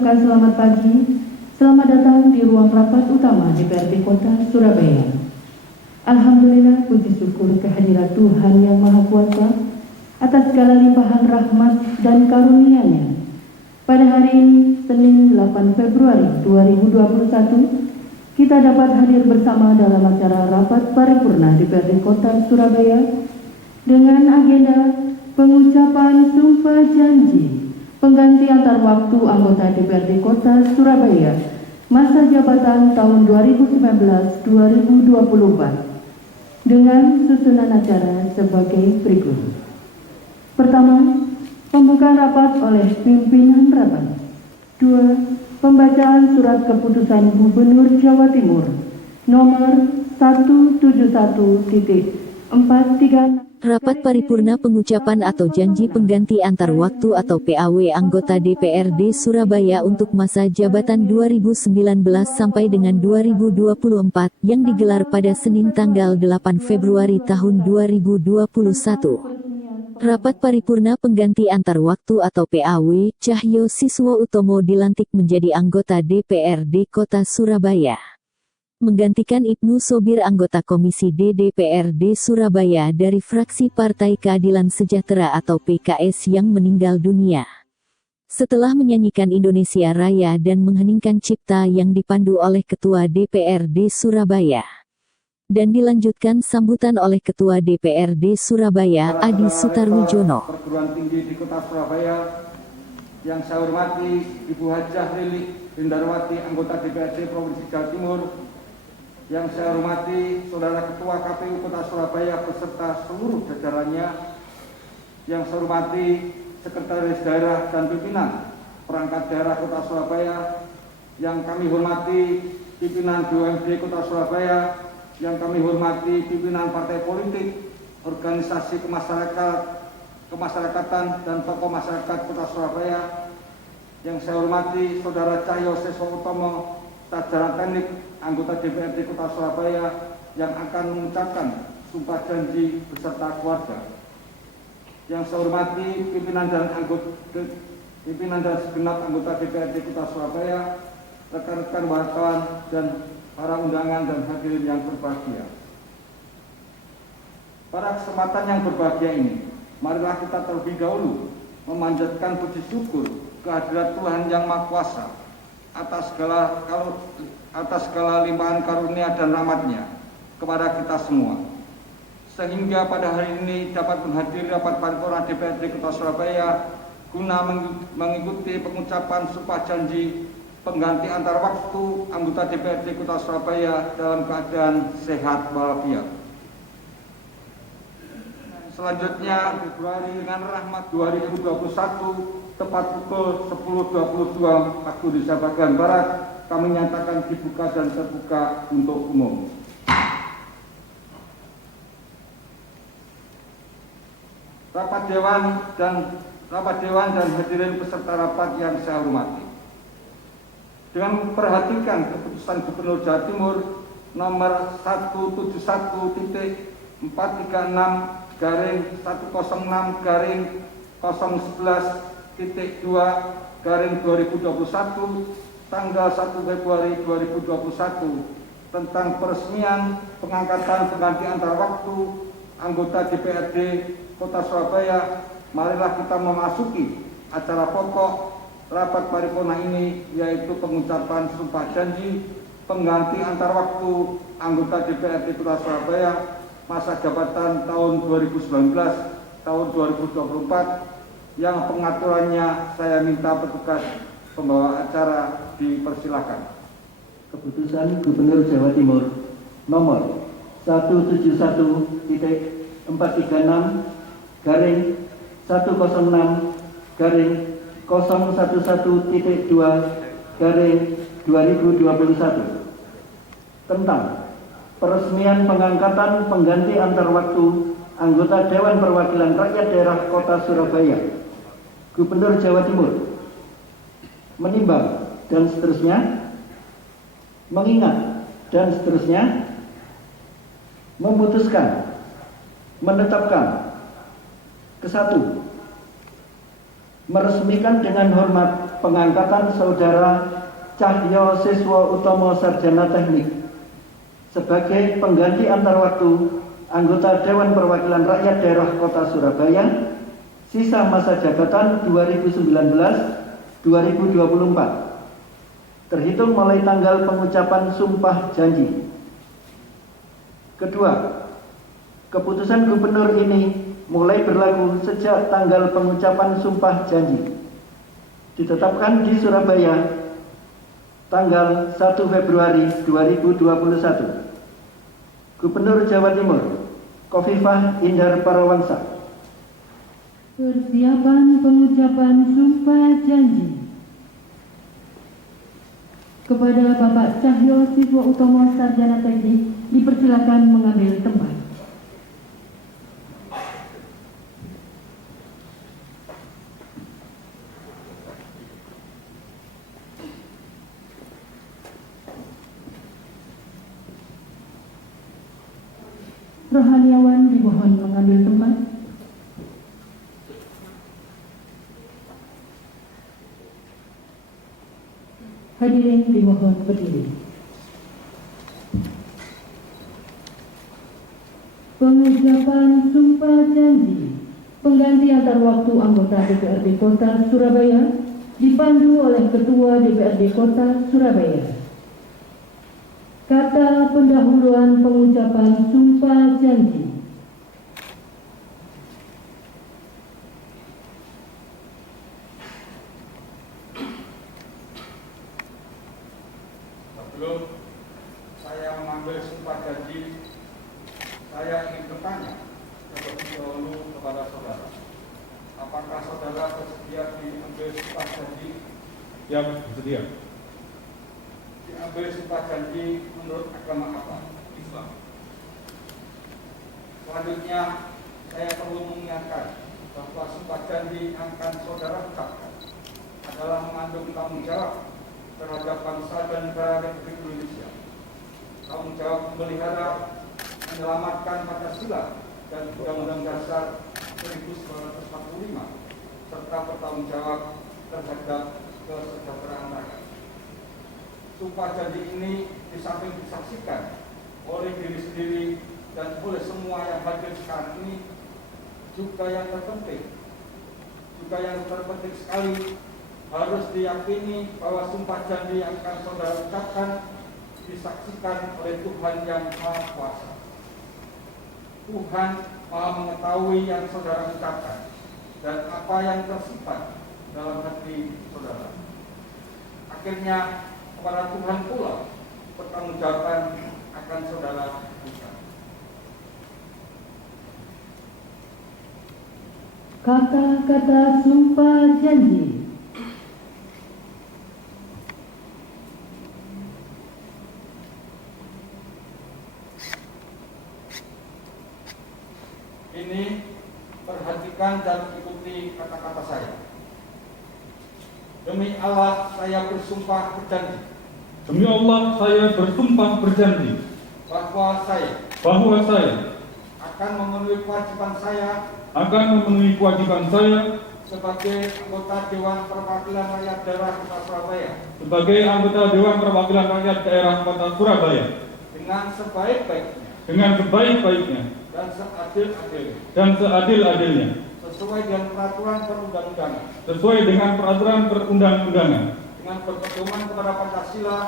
ucapkan selamat pagi, selamat datang di ruang rapat utama DPRD Kota Surabaya. Alhamdulillah, puji syukur kehadirat Tuhan Yang Maha Kuasa atas segala limpahan rahmat dan karunia-Nya. Pada hari ini, Senin 8 Februari 2021, kita dapat hadir bersama dalam acara rapat paripurna DPRD Kota Surabaya dengan agenda pengucapan sumpah janji pengganti antar waktu anggota DPRD Kota Surabaya masa jabatan tahun 2019-2024 dengan susunan acara sebagai berikut. Pertama, pembukaan rapat oleh pimpinan rapat. 2. Pembacaan surat keputusan Gubernur Jawa Timur nomor 171.436. Rapat paripurna pengucapan atau janji pengganti antar waktu atau PAW anggota DPRD Surabaya untuk masa jabatan 2019 sampai dengan 2024 yang digelar pada Senin tanggal 8 Februari tahun 2021. Rapat paripurna pengganti antar waktu atau PAW, Cahyo Siswo Utomo dilantik menjadi anggota DPRD Kota Surabaya. Menggantikan Ibnu Sobir anggota Komisi D DPRD Surabaya dari fraksi Partai Keadilan Sejahtera atau PKS yang meninggal dunia. Setelah menyanyikan Indonesia Raya dan mengheningkan cipta yang dipandu oleh Ketua DPRD Surabaya. Dan dilanjutkan sambutan oleh Ketua DPRD Surabaya Adi Sutarwijono. Perguruan tinggi di Kota Surabaya yang saya hormati Ibu Hajah Lili Hindarwati anggota DPRD Provinsi Jawa Timur, yang saya hormati Saudara Ketua KPU Kota Surabaya beserta seluruh jajarannya, yang saya hormati Sekretaris Daerah dan Pimpinan Perangkat Daerah Kota Surabaya, yang kami hormati Pimpinan BUMD Kota Surabaya, yang kami hormati Pimpinan Partai Politik, Organisasi Kemasyarakatan dan tokoh masyarakat Kota Surabaya, yang saya hormati Saudara Cahyo Siswo Utomo, jajaran teknik anggota DPRD Kota Surabaya yang akan mengucapkan sumpah janji beserta keluarga. Yang saya hormati pimpinan dan segenap anggota DPRD Kota Surabaya, rekan-rekan wartawan dan para undangan dan hadirin yang berbahagia. Pada kesempatan yang berbahagia ini, marilah kita terlebih dahulu memanjatkan puji syukur kehadirat Tuhan Yang Maha Kuasa atas segala limpahan karunia dan rahmat-Nya kepada kita semua, sehingga pada hari ini dapat menghadiri rapat paripurna DPRD Kota Surabaya guna mengikuti pengucapan sumpah janji pengganti antar waktu anggota DPRD Kota Surabaya dalam keadaan sehat walafiat. Selanjutnya, Februari dengan rahmat 2021 tepat pukul 10.22 waktu Indonesia bagian Barat, kami nyatakan dibuka dan terbuka untuk umum. Rapat Dewan dan hadirin peserta rapat yang saya hormati. Dengan memperhatikan keputusan Gubernur Jawa Timur nomor 171.436/011.2/2021 tanggal 1 Februari 2021 tentang peresmian pengangkatan pengganti antar waktu anggota DPRD Kota Surabaya, marilah kita memasuki acara pokok rapat paripurna ini, yaitu pengucapan sumpah janji pengganti antar waktu anggota DPRD Kota Surabaya masa jabatan tahun 2019-tahun 2024, yang pengaturannya saya minta petugas pembawa acara dipersilakan. Keputusan Gubernur Jawa Timur nomor 171.436/011.2/2021 tentang peresmian pengangkatan pengganti antar waktu anggota Dewan Perwakilan Rakyat Daerah Kota Surabaya, Gubernur Jawa Timur, menimbang dan seterusnya, mengingat dan seterusnya, memutuskan, menetapkan, ke-1, meresmikan dengan hormat pengangkatan Saudara Cahyo Siswo Utomo Sarjana Teknik sebagai pengganti antar waktu anggota Dewan Perwakilan Rakyat Daerah Kota Surabaya sisa masa jabatan 2019-2024 terhitung mulai tanggal pengucapan sumpah janji. Kedua, keputusan gubernur ini mulai berlaku sejak tanggal pengucapan sumpah janji. Ditetapkan di Surabaya tanggal 1 Februari 2021. Gubernur Jawa Timur, Khofifah Indar Parawansa. Persiapan pengucapan sumpah janji. Kepada Bapak Cahyo Siswo Utomo Sarjana Teknik dipersilakan mengambil tempat. Rohaniawan dimohon mengambil tempat. Hadirin dimohon berdiri. Pengucapan sumpah janji pengganti antar waktu anggota DPRD Kota Surabaya dipandu oleh Ketua DPRD Kota Surabaya. Kata pendahuluan pengucapan sumpah janji. Sebelum saya mengambil sumpah janji, saya ingin bertanya terlebih dahulu kepada saudara. Apakah saudara bersedia diambil sumpah janji? Ya, bersedia. Diambil sumpah janji menurut agama apa? Islam. Selanjutnya, saya perlu mengingatkan bahwa sumpah janji yang akan saudara ucapkan adalah mengandung tanggung jawab terhadap bangsa dan negara Republik Indonesia. Tanggung jawab memelihara, menyelamatkan Pancasila dan Undang-Undang Dasar 1945, serta bertanggung jawab terhadap kesejahteraan rakyat. Sumpah janji ini di samping disaksikan oleh diri sendiri dan oleh semua yang hadir sekarang ini, juga yang terpenting sekali harus diyakini bahwa sumpah janji yang akan saudara ucapkan disaksikan oleh Tuhan yang Maha Kuasa. Tuhan Maha mengetahui yang saudara ucapkan dan apa yang tersimpan dalam hati saudara. Akhirnya kepada Tuhan pula pertanggungjawaban akan saudara ucapkan. Kata-kata sumpah janji. Ini perhatikan dan ikuti kata-kata saya. Demi Allah saya bersumpah berjanji. Demi Allah saya bersumpah berjanji Bahwa saya akan memenuhi kewajiban saya sebagai anggota Dewan Perwakilan Rakyat Daerah Kota Surabaya dengan sebaik-baiknya dan seadil-adilnya sesuai dengan peraturan perundang-undangan dengan berpedoman kepada Pancasila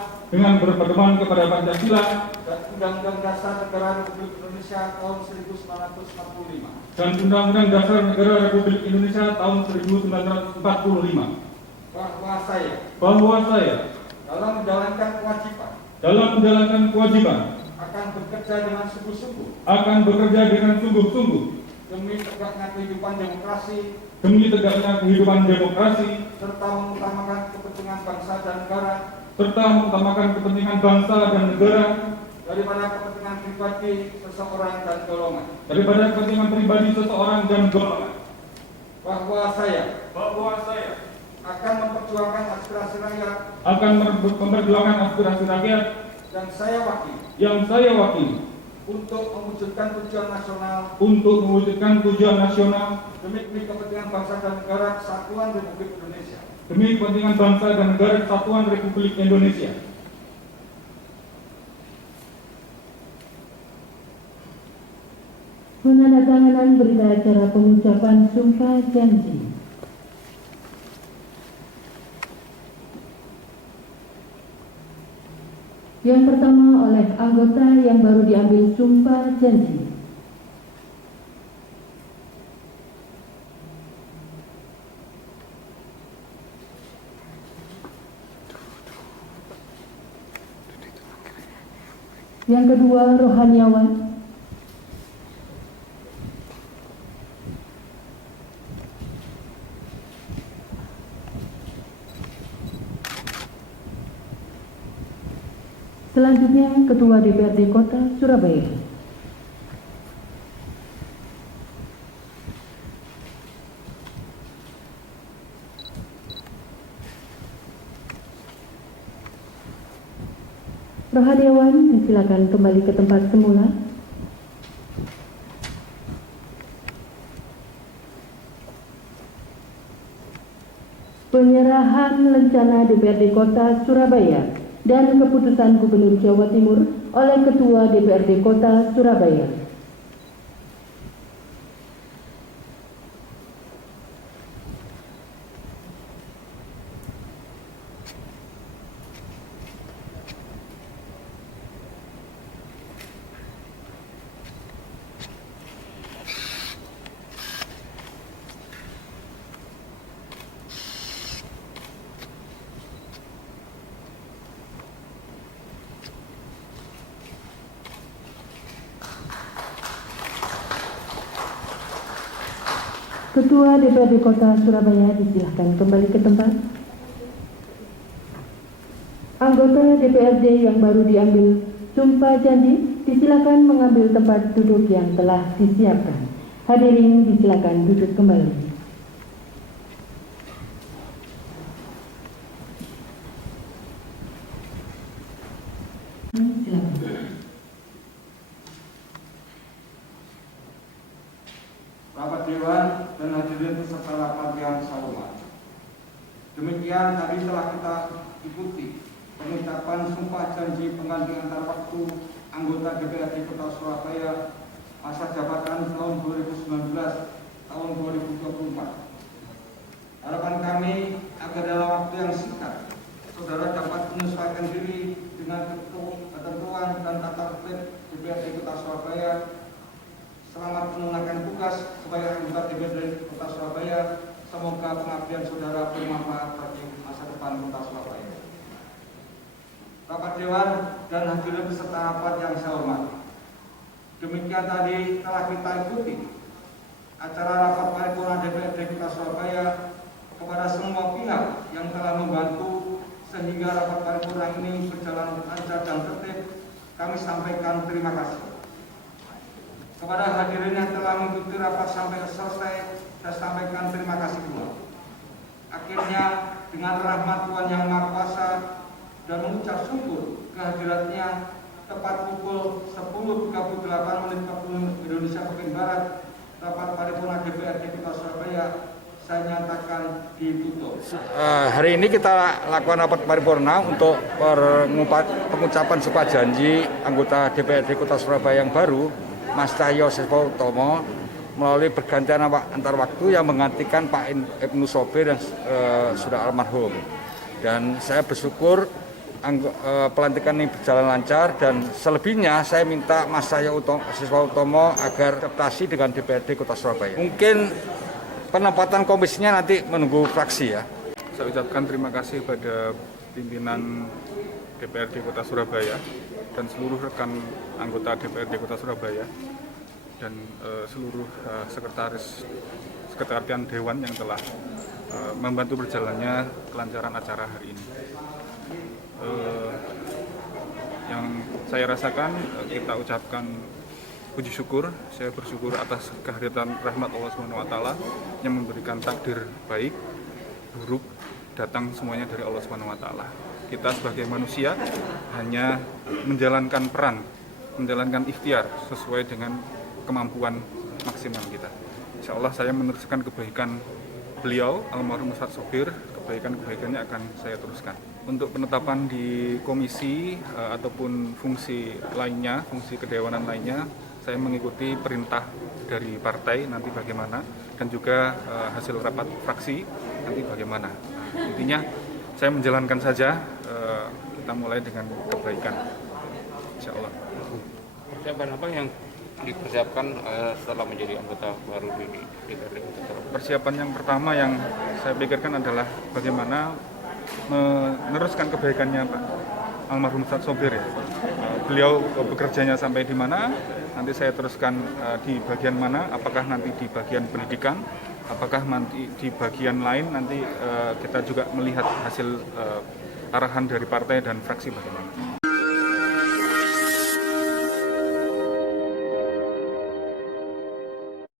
dan Undang-Undang Dasar Negara Republik Indonesia tahun 1945 bahwa saya dalam menjalankan kewajiban akan bekerja dengan sungguh-sungguh demi tegaknya kehidupan demokrasi serta mengutamakan kepentingan bangsa dan negara daripada kepentingan pribadi seseorang dan golongan. Bahwa saya akan memperjuangkan aspirasi rakyat yang saya wakili untuk mewujudkan tujuan nasional demi kepentingan bangsa dan negara kesatuan Republik Indonesia demi kepentingan bangsa dan negara kesatuan Republik Indonesia. Penandatanganan berita acara pengucapan sumpah janji. Yang pertama oleh anggota yang baru diambil sumpah janji. Yang kedua rohaniawan. Selanjutnya Ketua DPRD Kota Surabaya. Rohaniawan disilakan kembali ke tempat semula. Penyerahan rencana DPRD Kota Surabaya dan keputusan Gubernur Jawa Timur oleh Ketua DPRD Kota Surabaya. Ketua DPRD Kota Surabaya disilahkan kembali ke tempat. Anggota DPRD yang baru diambil sumpah janji disilakan mengambil tempat duduk yang telah disiapkan. Hadirin disilakan duduk kembali. Silakan. Bapak Dewan dan hadirin peserta rapat yang saya hormati. Demikian tadi telah kita ikuti pengucapan sumpah janji pengganti antar waktu anggota DPRD Kota Surabaya masa jabatan tahun 2019 tahun 2024. Harapan kami agar dalam waktu yang singkat saudara dapat menyesuaikan diri dengan ketentuan dan tata tertib DPRD Kota Surabaya. Selamat menunaikan tugas sebagai anggota DPRD Kota Surabaya. Semoga pengabdian saudara bermanfaat bagi masa depan Kota Surabaya. Bapak Dewan dan hadirin peserta rapat yang saya hormati. Demikian tadi telah kita ikuti acara rapat paripurna DPRD Kota Surabaya. Kepada semua pihak yang telah membantu sehingga rapat paripurna ini berjalan lancar dan tertib, kami sampaikan terima kasih. Kepada hadirin yang telah mengikuti rapat sampai selesai, saya sampaikan terima kasih pula. Akhirnya, dengan rahmat Tuhan Yang Maha Kuasa dan mengucap syukur kehadiratnya, tepat pukul 10.38 waktu Indonesia bagian Barat, rapat paripurna DPRD Kota Surabaya saya nyatakan ditutup. Hari ini kita lakukan rapat paripurna untuk pengucapan sumpah janji anggota DPRD Kota Surabaya yang baru, Mas Cahyo Siswa Utomo, melalui pergantian antar waktu yang menggantikan Pak Ibnu Sobir yang sudah almarhum. Dan saya bersyukur pelantikan ini berjalan lancar, dan selebihnya saya minta Mas Cahyo Siswa Utomo agar adaptasi dengan DPRD Kota Surabaya. Mungkin penempatan komisinya nanti menunggu fraksi ya. Saya ucapkan terima kasih pada pimpinan DPRD Kota Surabaya dan seluruh rekan anggota DPRD Kota Surabaya dan seluruh sekretariat Dewan yang telah membantu berjalannya kelancaran acara hari ini. Yang saya rasakan, kita ucapkan puji syukur. Saya bersyukur atas kehadiran rahmat Allah SWT yang memberikan takdir baik, buruk, datang semuanya dari Allah SWT. Kita sebagai manusia hanya menjalankan peran, menjalankan ikhtiar sesuai dengan kemampuan maksimal kita. Insya Allah saya meneruskan kebaikan beliau, almarhum Ustadz Sobir, kebaikan-kebaikannya akan saya teruskan. Untuk penetapan di komisi ataupun fungsi lainnya, fungsi kedewanan lainnya, saya mengikuti perintah dari partai nanti bagaimana, dan juga hasil rapat fraksi nanti bagaimana. Intinya saya menjalankan saja, kita mulai dengan kebaikan, insya Allah. Persiapan apa yang dipersiapkan setelah menjadi anggota baru di DPRD Kota Surabaya? Persiapan yang pertama yang saya pikirkan adalah bagaimana meneruskan kebaikannya Pak almarhum Ustadz Sobir ya. Beliau bekerjanya sampai di mana, nanti saya teruskan di bagian mana, apakah nanti di bagian pendidikan, apakah nanti di bagian lain, nanti kita juga melihat hasil arahan dari partai dan fraksi bagaimana.